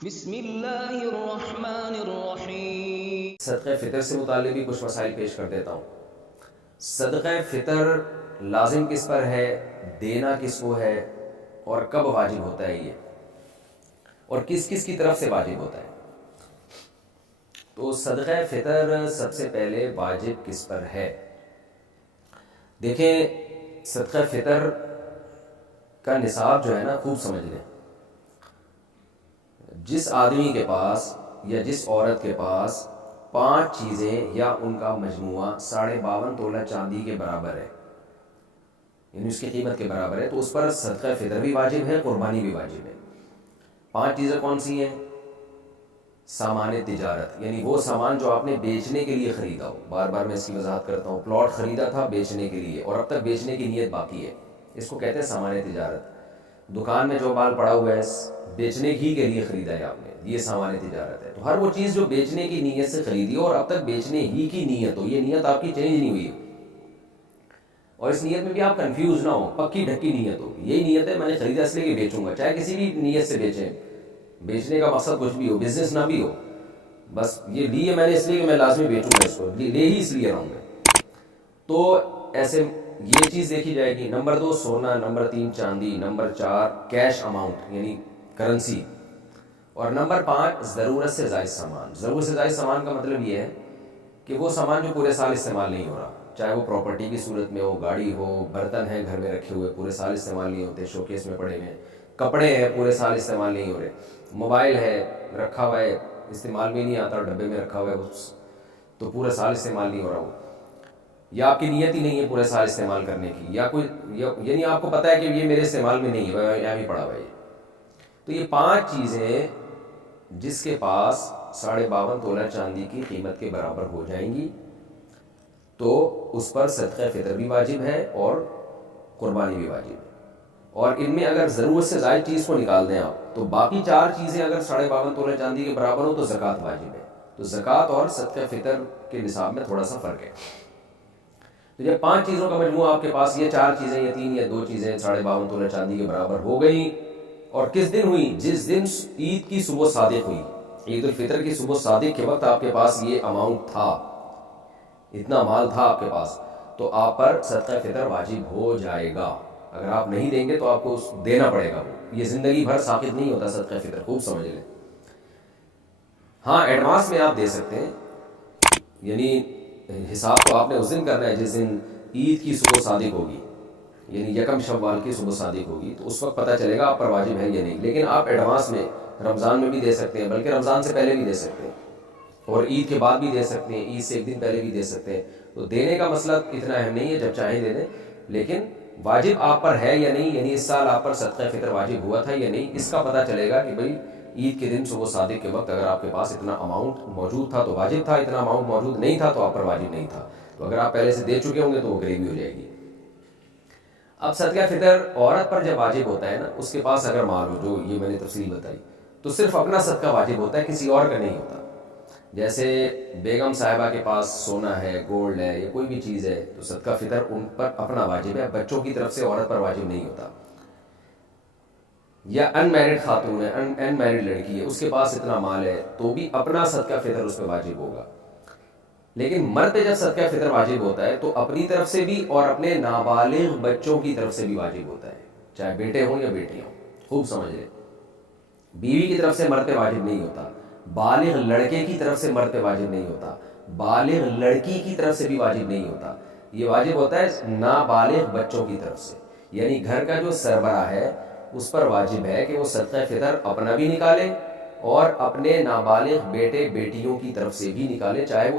بسم اللہ الرحمن الرحیم۔ صدقہ فطر سے متعلق بھی کچھ مسائل پیش کر دیتا ہوں۔ صدقہ فطر لازم کس پر ہے، دینا کس کو ہے، اور کب واجب ہوتا ہے یہ، اور کس کس کی طرف سے واجب ہوتا ہے۔ تو صدقہ فطر سب سے پہلے واجب کس پر ہے؟ دیکھیں، صدقہ فطر کا نصاب جو ہے نا، خوب سمجھ لیں۔ جس آدمی کے پاس یا جس عورت کے پاس 5 چیزیں یا ان کا مجموعہ 52.5 تولہ چاندی کے برابر ہے، یعنی اس کی قیمت کے برابر ہے، تو اس پر صدقہ فطر بھی واجب ہے، قربانی بھی واجب ہے۔ 5 چیزیں کون سی ہیں؟ سامان تجارت، یعنی وہ سامان جو آپ نے بیچنے کے لیے خریدا ہو۔ بار بار میں اس کی وضاحت کرتا ہوں، پلاٹ خریدا تھا بیچنے کے لیے اور اب تک بیچنے کی نیت باقی ہے، اس کو کہتے ہیں سامان تجارت۔ دکان میں جو مال پڑا ہوا ہے بیچنے ہی کے لیے خریدا ہے آپ نے، یہ سامان تجارت ہے۔ تو ہر وہ چیز جو بیچنے کی نیت سے خریدی ہو اور اب تک بیچنے ہی کی نیت ہو، یہ نیت آپ کی چینج نہیں ہوئی ہے، اور اس نیت میں بھی آپ کنفیوز نہ ہو، پکی ڈھکی نیت ہو، یہی نیت ہے میں نے خریدا اس لیے کہ بیچوں گا، چاہے کسی بھی نیت سے بیچیں، بیچنے کا مقصد کچھ بھی ہو، بزنس نہ بھی ہو، بس یہ لیے میں نے اس لیے کہ میں لازمی بیچوں گا، اس کو لے ہی اس لیے رہوں گا۔ تو ایسے یہ چیز دیکھی جائے گی۔ نمبر 2 سونا، نمبر 3 چاندی، نمبر 4 کیش اماؤنٹ یعنی کرنسی، اور نمبر 5 ضرورت سے زائد سامان۔ ضرورت سے زائد سامان کا مطلب یہ ہے کہ وہ سامان جو پورے سال استعمال نہیں ہو رہا، چاہے وہ پراپرٹی کی صورت میں ہو، گاڑی ہو، برتن ہیں گھر میں رکھے ہوئے پورے سال استعمال نہیں ہوتے، شوکیس میں پڑے ہوئے، کپڑے ہیں پورے سال استعمال نہیں ہو رہے، موبائل ہے رکھا ہوا ہے استعمال بھی نہیں آتا، ڈبے میں رکھا ہوا ہے تو پورے سال استعمال نہیں ہو رہا وہ، یا آپ کی نیت ہی نہیں ہے پورے سال استعمال کرنے کی، یا کوئی یعنی آپ کو پتہ ہے کہ یہ میرے استعمال میں نہیں ہے، یہاں بھی پڑا ہوا ہے۔ تو یہ 5 چیزیں جس کے پاس 52.5 تولہ چاندی کی قیمت کے برابر ہو جائیں گی تو اس پر صدقہ فطر بھی واجب ہے اور قربانی بھی واجب ہے۔ اور ان میں اگر ضرورت سے زائد چیز کو نکال دیں آپ، تو باقی 4 چیزیں اگر 52.5 تولہ چاندی کے برابر ہو تو زکوٰۃ واجب ہے۔ تو زکوٰۃ اور صدقہ فطر کے نصاب میں تھوڑا سا فرق ہے۔ تو جب 5 چیزوں کا مجموعہ آپ کے پاس، یہ 4 چیزیں یا 3 یا 2 چیزیں 52.5 تولہ چاندی کے برابر ہو گئیں، اور کس دن ہوئی؟ جس دن عید کی صبح صادق ہوئی، عید الفطر کی صبح صادق کے وقت آپ کے پاس یہ اماؤنٹ تھا، اتنا مال تھا آپ کے پاس، تو آپ پر صدقہ فطر واجب ہو جائے گا۔ اگر آپ نہیں دیں گے تو آپ کو دینا پڑے گا، یہ زندگی بھر ساقط نہیں ہوتا صدقہ فطر، خوب سمجھ لیں۔ ہاں ایڈوانس میں آپ دے سکتے ہیں، یعنی حساب تو آپ نے اس دن کرنا ہے جس دن عید کی صبح صادق ہوگی، یعنی 1 شوال کی صبح صادق ہوگی، تو اس وقت پتہ چلے گا آپ پر واجب ہے یا نہیں۔ لیکن آپ ایڈوانس میں رمضان میں بھی دے سکتے ہیں، بلکہ رمضان سے پہلے بھی دے سکتے ہیں، اور عید کے بعد بھی دے سکتے ہیں، عید سے 1 دن پہلے بھی دے سکتے ہیں۔ تو دینے کا مسئلہ اتنا اہم نہیں ہے، جب چاہیں دے دیں، لیکن واجب آپ پر ہے یا نہیں، یعنی اس سال آپ پر صدقہ فطر واجب ہوا تھا یا نہیں، اس کا پتہ چلے گا کہ بھئی عید کے دن صبح صادق کے وقت اگر آپ کے پاس اتنا اماؤنٹ موجود تھا تو واجب تھا، اتنا اماؤنٹ موجود نہیں تھا تو آپ پر واجب نہیں تھا۔ تو اگر آپ پہلے سے دے چکے ہوں گے تو وہ گریوی ہو جائے گی۔ اب صدقہ فطر عورت پر جب واجب ہوتا ہے نا، اس کے پاس اگر مال ہو، جو یہ میں نے تفصیل بتائی، تو صرف اپنا صدقہ واجب ہوتا ہے، کسی اور کا نہیں ہوتا۔ جیسے بیگم صاحبہ کے پاس سونا ہے، گولڈ ہے، یا کوئی بھی چیز ہے تو صدقہ فطر ان پر اپنا واجب ہے، بچوں کی طرف سے عورت پر واجب نہیں ہوتا۔ یا ان میرڈ خاتون ہے، ان میرڈ لڑکی ہے، اس کے پاس اتنا مال ہے تو بھی اپنا صدقہ فطر اس پہ واجب ہوگا۔ لیکن مرد پہ جب صدقہ فطر واجب ہوتا ہے تو اپنی طرف سے بھی اور اپنے نابالغ بچوں کی طرف سے بھی واجب ہوتا ہے، چاہے بیٹے ہوں یا بیٹیاں ہوں، خوب سمجھ لیں۔ بیوی کی طرف سے مرد پہ واجب نہیں ہوتا، بالغ لڑکے کی طرف سے مرد پہ واجب نہیں ہوتا، بالغ لڑکی کی طرف سے بھی واجب نہیں ہوتا، یہ واجب ہوتا ہے نابالغ بچوں کی طرف سے، یعنی گھر کا جو سربراہ ہے اس پر واجب ہے کہ وہ صدقہ فطر اپنا بھی نکالے اور اپنے نابالغ بیٹے بیٹیوں کی طرف سے بھی نکالے، چاہے وہ